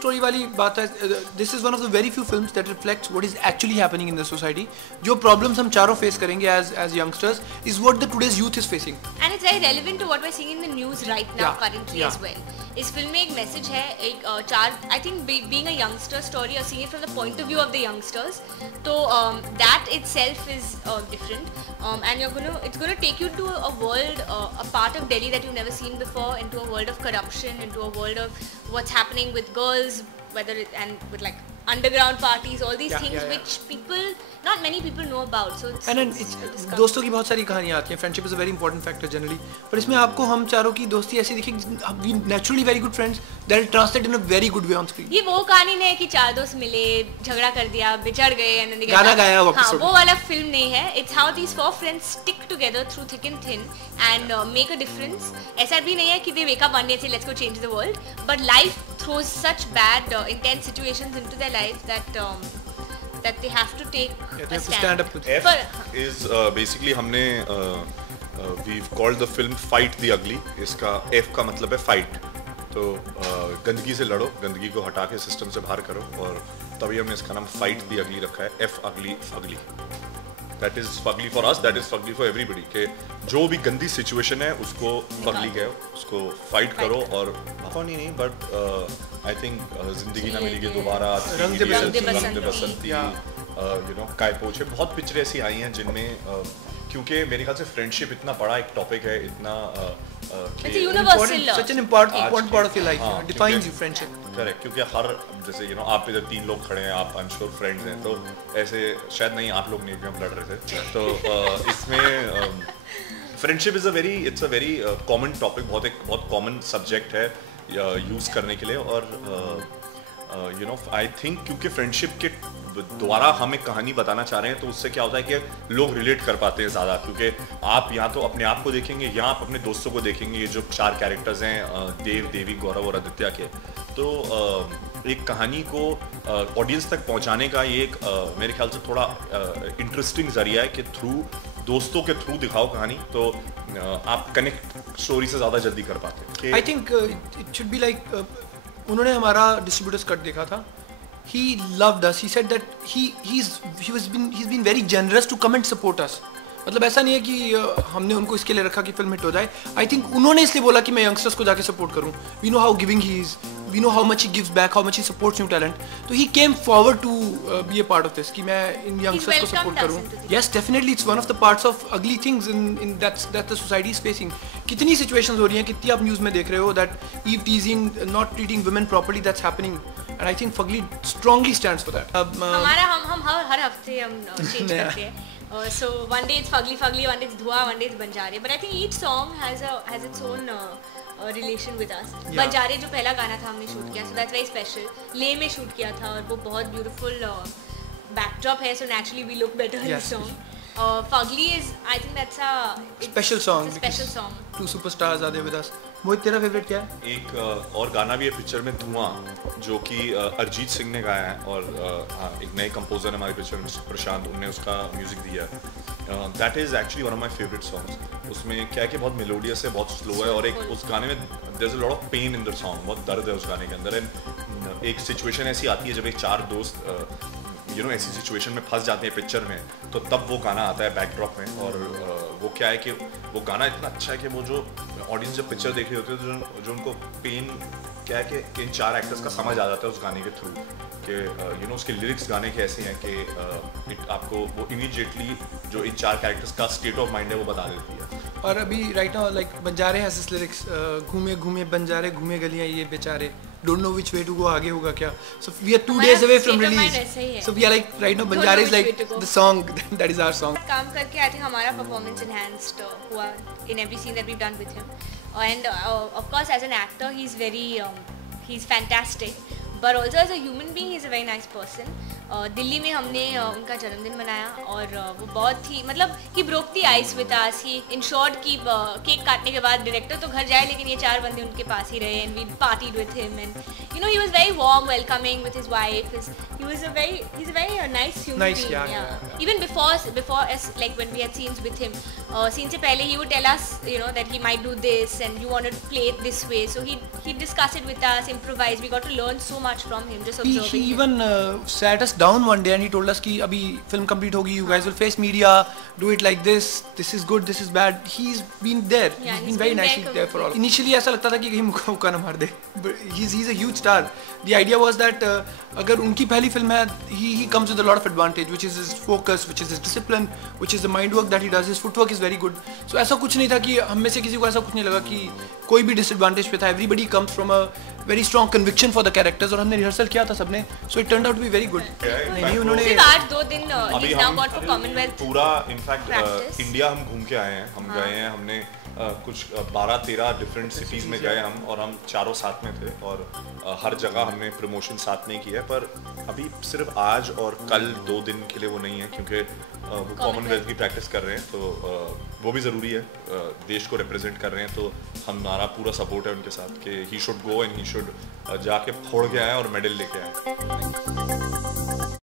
story वाली बात है, this is one of the very few films that reflects what is actually happening in the society. जो problems हम चारों face करेंगे as youngsters is what the today's youth is facing. And it's very relevant to what we're seeing in the news right now currently as well. इस film में एक message है, एक I think being a youngster story or seeing it from the point of view of the youngsters, तो that itself is different, and it's going to take you to a world, a part of Delhi that you've never seen before, into a world of corruption, into a world of what's happening with girls, and with like underground parties, all these things which not many people know about. So it's दोस्तों की बहुत सारी कहानियाँ आती हैं. Friendship is a very important factor generally. पर इसमें आपको हम चारों की दोस्ती ऐसी दिखेगी, we naturally very good friends that will translate in a very good way on screen. ये वो कहानी नहीं है कि चार दोस्त मिले, झगड़ा कर दिया, बिछड़ गए, गाना गाया वापस. हाँ, वो वाला फिल्म नहीं है. It's how these four friends stick together through thick and thin and make a difference. ऐसा भी नहीं है कि they wake up one day and say let's go change the world, but life throws such bad, intense situations into their lives that they have to take a stand up. F is basically हमने we've called the film Fight the Ugly. इसका F का मतलब है fight. तो गंदगी से लड़ो, गंदगी को हटा के सिस्टम से बाहर करो, और तभी हमने इसका नाम Fight the Ugly रखा है. F ugly. That is fugly for us, that is fugly for everybody. कि जो भी गंदी सिचुएशन है उसको fugly कहो, उसको फाइट करो, और फनी नहीं बट आई थिंक जिंदगी ना मिलेगी दोबारा, रंग दे बसंती, यू नो काय पोछे, बहुत पिक्चरें ऐसी आई हैं जिनमें क्योंकि मेरे ख्याल से फ्रेंडशिप इतना बड़ा एक टॉपिक है, इतना such an important part of your life, defines you friendship. Correct, क्योंकि हर जैसे यू नो आप इधर तीन लोग खड़े हैं, आप आई एम श्योर फ्रेंड्स हैं, तो ऐसे शायद नहीं आप लोग नहीं भी हम लड़ रहे थे, तो इसमें friendship is a very common topic, बहुत कॉमन सब्जेक्ट है यूज़ करने के लिए, और यू नो आई थिंक क्योंकि फ्रेंडशिप के द्वारा हम एक कहानी बताना चाह रहे हैं, तो उससे क्या होता है कि लोग रिलेट कर पाते हैं ज़्यादा, क्योंकि आप यहाँ तो अपने आप को देखेंगे, यहाँ आप अपने दोस्तों को देखेंगे. ये जो चार कैरेक्टर्स हैं देव, देवी, गौरव और आदित्य के, तो एक कहानी को ऑडियंस तक पहुँचाने का ये एक मेरे ख्याल से थोड़ा इंटरेस्टिंग जरिया है कि थ्रू दोस्तों के थ्रू दिखाओ कहानी, तो आप कनेक्ट स्टोरी से ज़्यादा जल्दी कर पाते हैं. I think it should be like, उन्होंने हमारा डिस्ट्रीब्यूटर्स कट देखा था. He loved us. He said that he's been very generous to come and support us. मतलब ऐसा नहीं है कि हमने उनको इसके लिए रखा कि फिल्म हिट हो जाए. आई थिंक उन्होंने इसलिए बोला कि मैं यंगस्टर्स को जाके सपोर्ट करूं. We know how giving he is. We know how much he gives back, how much he supports new talent. So he came forward to be a part of this. कि मैं इन youngsters को support करूं. Yes, definitely it's one of the parts of ugly things in that the society is facing. कितनी situations हो रही हैं, कितनी आप न्यूज़ में देख रहे हो that eve teasing, not treating women properly, that's happening. And I think Fugly strongly stands for that. हमारा हम हर हफ्ते हम change करते हैं. So one day it's Fugly, one day it's Dhua, one day it's Banjare. But I think each song has its own relation with us. Yeah. Banjare जो पहला गाना था हमने शूट किया, so that's very special. ले में shoot किया था और वो बहुत beautiful backdrop है, so naturally we look better in the song. Fugly is, I think that's a special song. Special song. Two superstars are there with us. मोहित, तेरा favourite क्या है? एक और गाना भी है पिक्चर में, धुआं, जो कि अरिजीत सिंह ने गाया है, और हाँ, एक नए कंपोजर हमारे पिक्चर में प्रशांत, उन्होंने उसका म्यूजिक दिया है. That is actually one of my favourite songs. उसमें क्या है कि बहुत मेलोडियस है, बहुत स्लो है, और एक उस गाने में there is a lot of pain in the song, बहुत दर्द है उस गाने के अंदर. एंड एक सिचुएशन ऐसी आती है जब एक चार दोस्त यू नो ऐसी सिचुएशन में फंस जाते हैं पिक्चर में, तो तब वो गाना आता है बैकड्रॉप में. और वो क्या है कि वो गाना इतना अच्छा है कि वो जो ऑडियंस जब पिक्चर देख रहे होते हैं, जो उनको पेन क्या है कि इन चार एक्टर्स का समझ आ जाता है उस गाने के थ्रू, कि यू नो उसके लिरिक्स गाने के ऐसे हैं कि आपको वो इमीडिएटली जो इन चार कैरेक्टर्स का स्टेट ऑफ माइंड है वो बता देती है. और अभी right now like Banjare has this lyrics, घूमे घूमे बंजारे घूमे गलियां ये बेचारे, don't know which way to go, आगे होगा क्या. So we are 2 days away from release. So we are like right now Banjara is like the song that is our song. काम करके I think हमारा performance enhanced हुआ in every scene that we've done with him. And of course as an actor he's fantastic. But also as a human being he's a very nice person. Delhi में हमने उनका जन्मदिन मनाया, और वो बहुत ही मतलब he broke the ice with us. He ensured कि केक काटने के बाद डायरेक्टर तो घर जाए, लेकिन ये चार बंदे उनके पास ही रहे, and we partied with him, and you know, he was very warm, welcoming with his wife. He's a very nice human being. Yeah. Even before as like when we had scenes with him, scenes se pehle he would tell us, you know, that he might do this and you want to play it this way. So he'd discuss it with us, improvise. We got to learn so much from him, just observing. He even sat us down one day and he told us कि अभी film complete होगी, you guys will face media, do it like this. This is good, this is bad. He's been there. Yeah, he's been very nicely there for all. Initially ऐसा लगता था कि कहीं मुक्का ना मार दे. But he's a huge star. The idea was that अगर उनकी पहली फिल्म है, he comes with a lot of advantage, which is his focus, which is his discipline, which is the mind work that he does. His footwork is very good. So ऐसा कुछ नहीं था कि हम में से किसी को ऐसा कुछ नहीं लगा कि कोई भी disadvantage पे था. Everybody comes from a very strong conviction for the characters और हमने rehearsal किया था सबने. So it turned out to be very good. नहीं उन्होंने सिर्फ आज 2 दिन he's now got for Commonwealth. पूरा इनफैक्ट इंडिया हम घूम के आए हैं. हम गए हैं, हमने कुछ 12-13 डिफरेंट सिटीज़ में गए हम, और हम चारों साथ में थे और हर जगह हमने प्रमोशन साथ में किया है. पर अभी सिर्फ आज और कल 2 दिन के लिए वो नहीं है, क्योंकि वो कॉमनवेल्थ की प्रैक्टिस कर रहे हैं, तो वो भी ज़रूरी है. देश को रिप्रेजेंट कर रहे हैं, तो हमारा पूरा सपोर्ट है उनके साथ कि he should go and he should जाके फोड़ के आए और मेडल लेके आए.